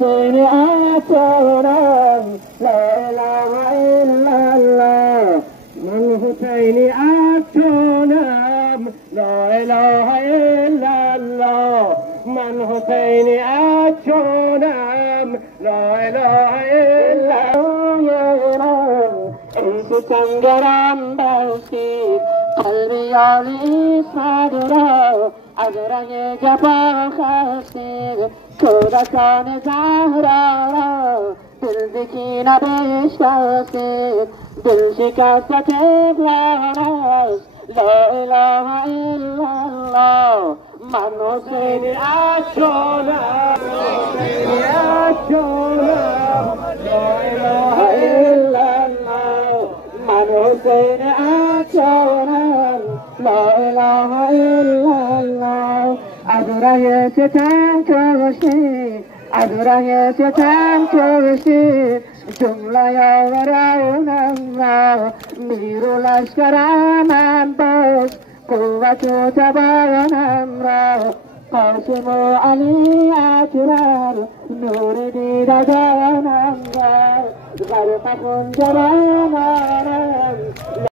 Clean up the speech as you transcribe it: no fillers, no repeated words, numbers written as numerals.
حسین آتونم لا اله الا الله من حسین آتونم لا اله الا الله من حسین آتونم لا اله الا الله انت سنگرم باشید قلبی عالی صدرا از رنگ جفا خستید کودکان زهرا را دل بکی نبشکستید دل شکست تفلان است لا اله الا الله من حسین آتونم حسین آتونم لا اله الا الله من حسین آتونم لا اله الا الله از ره ستم کشید از ره ستم کشید جمله آورانم را نیرو لشکرم باش قوت و توانم را قاسم و علی اکبر نور دیدگانم را غرق کن جوانم